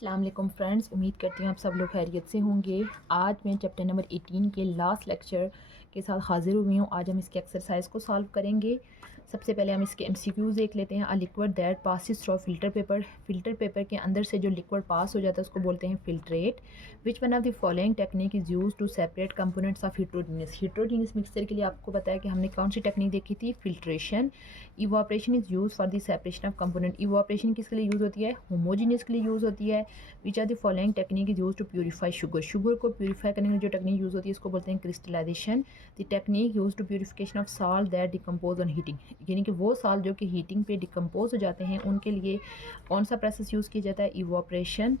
अस्सलाम वालेकुम फ्रेंड्स, उम्मीद करती हूँ आप सब लोग खैरियत से होंगे। आज मैं चैप्टर नंबर 18 के लास्ट लेक्चर के साथ हाजिर हुई हूँ। आज हम इसके एक्सरसाइज को सॉल्व करेंगे। सबसे पहले हम इसके एमसीक्यूज़ देख लेते हैं। A liquid that passes through filter paper. Filter paper के अंदर से जो लिक्विड पास हो जाता है उसको बोलते हैं filtrate. Which one of the following technique is use to separate components of heterogeneous. Heterogeneous mixture के लिए आपको बताया कि हमने कौन सी टेक्निक देखी थी, filtration. Evaporation is use for the separation of component. Evaporation किसके लिए यूज़ होती है? होमोजीनियस के लिए यूज़ होती है। Which are the following technique is use to purify sugar. Sugar को प्यूरीफाई करने के लिए जो टेक्निक यूज़ होती है इसको बोलते हैं crystallization. The technique use to purification of salt that decompose on heating. यानी कि वो साल्ट जो कि हीटिंग पे डिकम्पोज हो जाते हैं उनके लिए कौन सा प्रोसेस यूज़ किया जाता है? इवोपरेशन।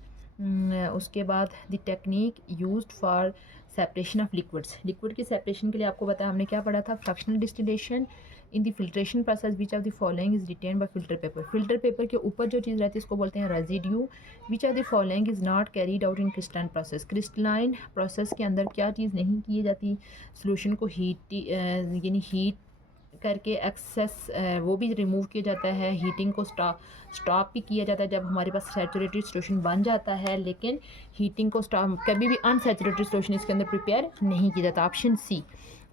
उसके बाद the technique used for separation of liquids. Liquid की सेपरेशन के लिए आपको बताया हमने क्या पढ़ा था? Fractional distillation. In the filtration process which of the following is written by filter paper. Filter paper के ऊपर जो चीज़ रहती है इसको बोलते हैं residue. Which of the following is not carried out in crystalline process. Crystalline process के अंदर क्या चीज़ नहीं की जाती? सोल्यूशन को यानी हीट करके एक्सेस वो भी रिमूव किया जाता है। हीटिंग को स्टॉप भी किया जाता है जब हमारे पास सैचुरेटेड सोल्यूशन बन जाता है, लेकिन हीटिंग को स्टॉप कभी भी अनसैचुरेटेड सोल्यूशन इसके अंदर प्रिपेयर नहीं किया जाता। Option C.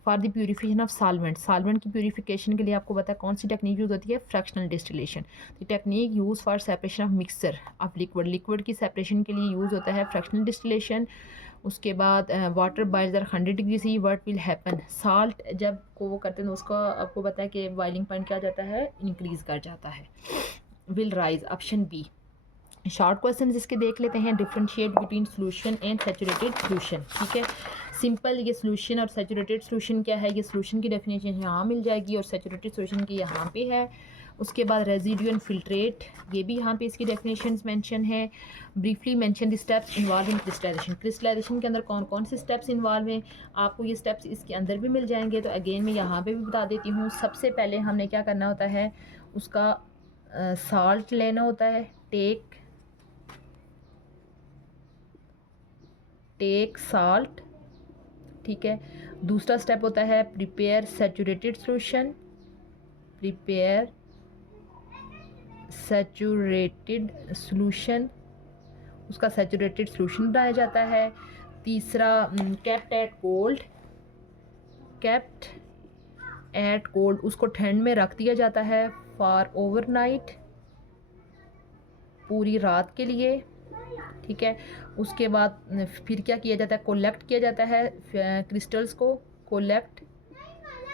For the purification of solvent. Solvent की प्यूरिफिकेशन के लिए आपको पता है कौन सी टेक्निक यूज़ होती है? Fractional distillation. The technique use for separation of mixture of liquid. Liquid की सेपरेशन के लिए यूज़ होता है फ्रैक्शनल डिस्टिलेशन। उसके बाद water boils at 100 degree C what will happen. Salt जब को वो करते हैं तो उसको आपको पता है कि बॉइलिंग पॉइंट क्या जाता है? इंक्रीज़ कर जाता है। Will rise. Option B. Short question इसके देख लेते हैं। Differentiate between solution and saturated solution. ठीक है, सिंपल। ये सोल्यूशन और सैचुरेटेड सोल्यूशन क्या है? ये सोल्यूशन की डेफिनेशन यहाँ मिल जाएगी और सैचुरेटेड सोल्यूशन की यहाँ पे है। उसके बाद रेजिड्यू एंड फिल्ट्रेट, ये भी यहाँ पे इसकी डेफिनेशंस मेंशन है। Briefly mention the steps involve in crystallization. Crystallization के अंदर कौन कौन से स्टेप्स इन्वॉल्व हैं आपको ये स्टेप्स इसके अंदर भी मिल जाएंगे। तो अगेन मैं यहाँ पे भी बता देती हूँ। सबसे पहले हमने क्या करना होता है? उसका साल्ट लेना होता है। Take salt. ठीक है, दूसरा स्टेप होता है prepare saturated solution. Prepare saturated solution, उसका सैचुरेटेड सोल्यूशन बनाया जाता है। तीसरा kept at cold. Kept at cold, उसको ठंड में रख दिया जाता है फॉर ओवरनाइट, पूरी रात के लिए। ठीक है, उसके बाद फिर क्या किया जाता है? कोलेक्ट किया जाता है क्रिस्टल्स को। कोलेक्ट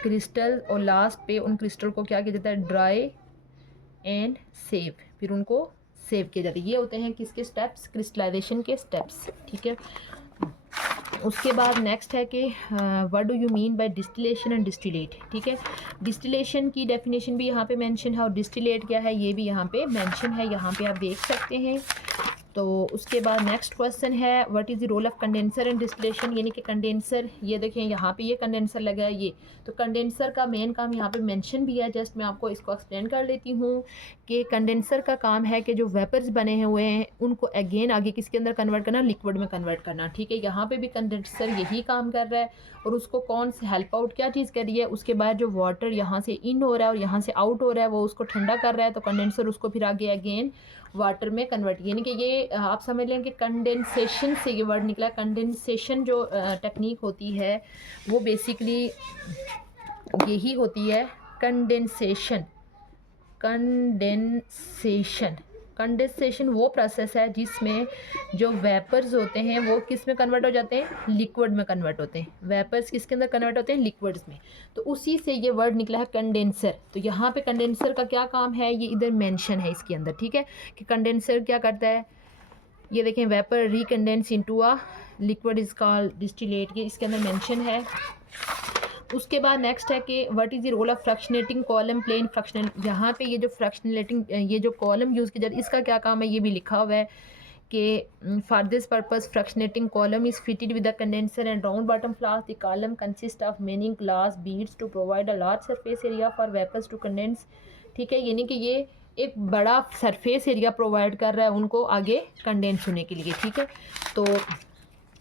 क्रिस्टल और लास्ट पे उन क्रिस्टल को क्या किया जाता है? Dry and save. फिर उनको सेव किया जाता है। ये होते हैं किसके स्टेप्स? क्रिस्टलाइजेशन के स्टेप्स। ठीक है, उसके बाद नेक्स्ट है कि what do you mean by distillation and distillate. ठीक है, डिस्टिलेशन की डेफिनेशन भी यहाँ पे मेंशन है और डिस्टिलेट क्या है ये भी यहाँ पे मेंशन है, यहाँ पे आप देख सकते हैं। तो उसके बाद नेक्स्ट क्वेश्चन है what is the role of condenser and distillation. यानी कि कंडेंसर, ये देखें यहाँ पे ये कंडेंसर लगा है। ये तो कंडेंसर का मेन काम यहाँ पे मेंशन भी है। जस्ट मैं आपको इसको एक्सप्लेन कर लेती हूँ कि कंडेंसर का काम है कि जो वेपर्स बने हुए हैं उनको अगेन आगे किसके अंदर कन्वर्ट करना? लिक्विड में कन्वर्ट करना। ठीक है, यहाँ पे भी कंडेंसर यही काम कर रहा है और उसको कौन से हेल्प आउट क्या चीज़ कर रही है? उसके बाद जो वाटर यहाँ से इन हो रहा है और यहाँ से आउट हो रहा है वो उसको ठंडा कर रहा है, तो कंडेंसर उसको फिर आगे अगेन वाटर में कन्वर्ट। यानी कि ये आप समझ लें कि कंडेंसेशन से ये वर्ड निकला। कंडेंसेशन जो टेक्निक होती है वो बेसिकली यही होती है, कंडेंसेशन। कंडेंसेशन कंडेंसेशन वो प्रोसेस है जिसमें जो वेपर्स होते हैं वो किस में कन्वर्ट हो जाते हैं? लिक्विड में कन्वर्ट होते हैं। वेपर्स किसके अंदर कन्वर्ट होते हैं? लिक्विड्स में। तो उसी से ये वर्ड निकला है कंडेंसर। तो यहाँ पे कंडेंसर का क्या काम है ये इधर मेंशन है इसके अंदर। ठीक है, कि कंडेंसर क्या करता है? ये देखें, vapour recondense into a liquid is called distillate, ये इसके अंदर मेंशन है। उसके बाद नेक्स्ट है कि what is the role of fractionating column plain fractional. यहाँ पे ये जो फ्रैक्शनेटिंग ये जो कॉलम यूज़ किया जाता है इसका क्या काम है ये भी लिखा हुआ है कि for this purpose fractionating column is fitted with the condenser and round bottom flask. The column consist of many glass beads to provide a large surface area for vapours to condense. ठीक है, यानी कि ये एक बड़ा surface area provide कर रहा है उनको आगे कंडेंस होने के लिए। ठीक है, तो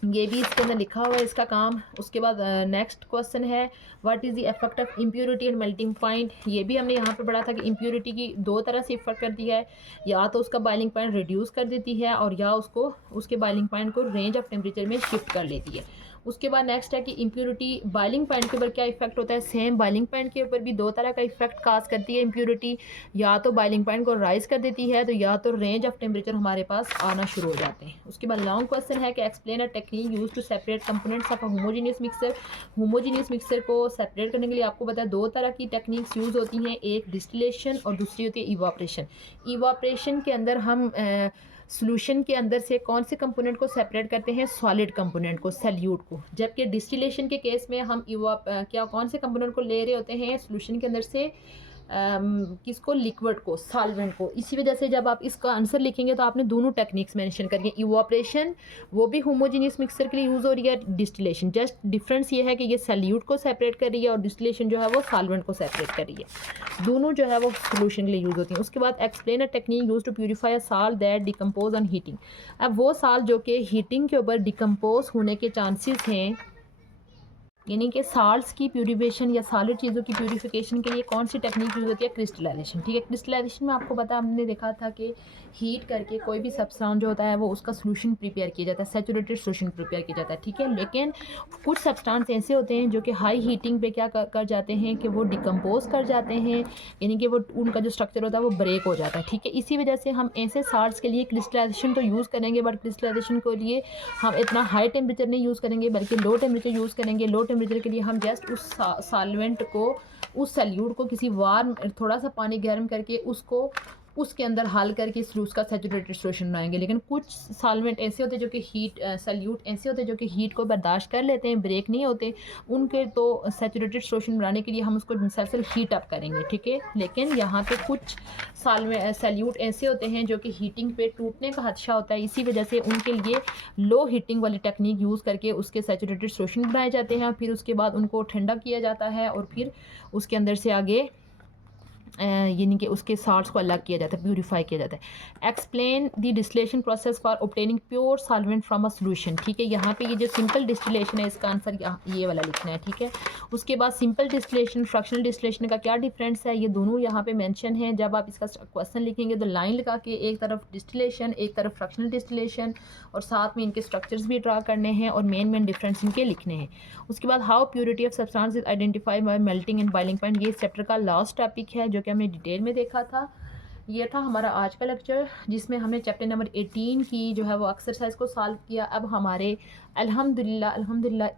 ये भी इसके अंदर लिखा हुआ है इसका काम। उसके बाद नेक्स्ट क्वेश्चन है what is the effect of impurity and melting point. ये भी हमने यहाँ पे पढ़ा था कि इम्प्योरिटी की दो तरह से इफेक्ट करती है, या तो उसका बॉइलिंग पॉइंट रिड्यूस कर देती है और या उसको उसके बॉइलिंग पॉइंट को रेंज ऑफ टेम्परेचर में शिफ्ट कर लेती है। उसके बाद नेक्स्ट है कि इम्प्योरिटी बॉइलिंग पॉइंट के ऊपर क्या इफेक्ट होता है। सेम बॉइलिंग पॉइंट के ऊपर भी दो तरह का इफेक्ट काज करती है इम्प्योरिटी, या तो बॉइलिंग पॉइंट को राइज कर देती है, तो या तो रेंज ऑफ टेम्परेचर हमारे पास आना शुरू हो जाते हैं। उसके बाद लॉन्ग क्वेश्चन है कि explain a technique use to separate components of a homogeneous mixer. Homogeneous mixer को सेपरेट करने के लिए आपको पता है दो तरह की टेक्निक्स यूज़ होती हैं, एक डिस्टिलेशन और दूसरी होती है इवापरेशन। इवापरेशन के अंदर हम सॉल्यूशन के अंदर से कौन से कंपोनेंट को सेपरेट करते हैं, सॉलिड कंपोनेंट को, सॉल्यूट को। जबकि डिस्टिलेशन के केस में हम क्या कौन से कंपोनेंट को ले रहे होते हैं सॉल्यूशन के अंदर से, किसको, लिक्विड को, सॉल्वेंट को। इसी वजह से जब आप इसका आंसर लिखेंगे तो आपने दोनों टेक्निक्स मेंशन करेंगे। इवापरेशन वो भी होमोजेनियस मिक्सर के लिए यूज़ हो रही है, डिस्टिलेशन जस्ट डिफरेंस ये है कि ये सॉल्यूट को सेपरेट कर रही है और डिस्टिलेशन जो है वो सॉल्वेंट को सेपरेट कर रही है। दोनों जो है वो सोल्यूशन के लिए यूज़ होती हैं। उसके बाद explain a technique use to purify a salt that decompose on heating. अब वो साल्ट जो कि हीटिंग के ऊपर डिकम्पोज होने के चांसेस हैं, यानी कि साल्ट्स की प्यूरिफिकेशन या सॉलिड चीज़ों की प्यूरिफिकेशन के लिए कौन सी टेक्निक यूज़ होती है, क्रिस्टलाइजेशन। ठीक है, क्रिस्टलाइजेशन में आपको पता हमने देखा था कि हीट करके कोई भी सब्सटेंस जो होता है वो उसका सोल्यूशन प्रिपेयर किया जाता है, सैचुरेटेड सोल्यूशन प्रिपेयर किया जाता है। ठीक है, लेकिन कुछ सब्सटेंस ऐसे होते हैं जो कि हाई हीटिंग पे क्या कर जाते हैं कि वो डिकम्पोज कर जाते हैं, यानी कि वो उनका जो स्ट्रक्चर होता है वो ब्रेक हो जाता है। ठीक है, इसी वजह से हम ऐसे साल्ट्स के लिए क्रिस्टलाइजेशन तो यूज़ करेंगे, बट क्रिस्टलाइजेशन के लिए हम इतना हाई टेम्परेचर नहीं यूज़ करेंगे बल्कि लो टेम्परेचर यूज़ करेंगे। लो टेम्परेचर के लिए हम जस्ट उस सॉल्वेंट को, उस सॉल्यूट को किसी वार्म थोड़ा सा पानी गर्म करके उसको उसके अंदर हल करके उसका सैचुरेटेड सोल्यूशन बनाएंगे। लेकिन कुछ सॉल्वेंट ऐसे होते हैं जो कि हीट, सॉल्यूट ऐसे होते हैं जो कि हीट को बर्दाश्त कर लेते हैं, ब्रेक नहीं होते उनके, तो सैचुरेटेड सोल्यूशन बनाने के लिए हम उसको मुसलसल हीट अप करेंगे। ठीक है, लेकिन यहाँ पे कुछ सॉल्यूट ऐसे होते हैं जो कि हीटिंग पे टूटने का खदशा होता है, इसी वजह से उनके लिए लो हीटिंग वाली टेक्निक यूज़ करके उसके सैचुरेटेड सोल्यूशन बनाए जाते हैं। फिर उसके बाद उनको ठंडा किया जाता है और फिर उसके अंदर से आगे यानी कि उसके साल्ट्स को अलग किया जाता है, प्यूरीफाई किया जाता है। Explain the distillation process for obtaining pure solvent from a solution. ठीक है, यहाँ पे ये जो सिंपल डिस्टिलेशन है इसका आंसर ये वाला लिखना है। ठीक है, उसके बाद सिंपल डिस्टिलेशन, फ्रैक्शनल डिस्टिलेशन का क्या डिफरेंस है, ये दोनों यहाँ पे मेंशन है। जब आप इसका क्वेश्चन लिखेंगे तो लाइन लगा के एक तरफ डिस्टिलेशन, एक तरफ फ्रैक्शनल डिस्टिलेशन, और साथ में इनके स्ट्रक्चर्स भी ड्रा करने हैं और मेन डिफरेंस इनके लिखने हैं। उसके बाद how purity of substance is identify bye melting and boiling point. ये इस चैप्टर का लास्ट टॉपिक है जो कि हमने डिटेल में देखा था। ये था हमारा आज का लेक्चर जिसमें हमने चैप्टर नंबर 18 की जो है वो एक्सरसाइज को सॉल्व किया। अब हमारे अल्हम्दुलिल्लाह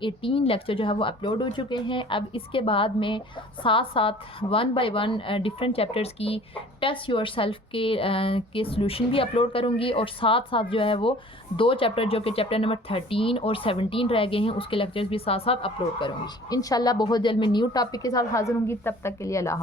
18 लेक्चर जो है वो अपलोड हो चुके हैं। अब इसके बाद में साथ साथ 1 बाय 1 डिफरेंट चैप्टर्स की टेस्ट योरसेल्फ के सॉल्यूशन भी अपलोड करूँगी, और साथ साथ जो है वो 2 चैप्टर जो कि चैप्टर नंबर 13 और 17 रह गए हैं उसके लेक्चर्स भी साथ साथ अपलोड करूँगी। इंशाल्लाह बहुत जल्द मैं न्यू टॉपिक के साथ हाजिर होंगी। तब तक के लिए अल्लाह।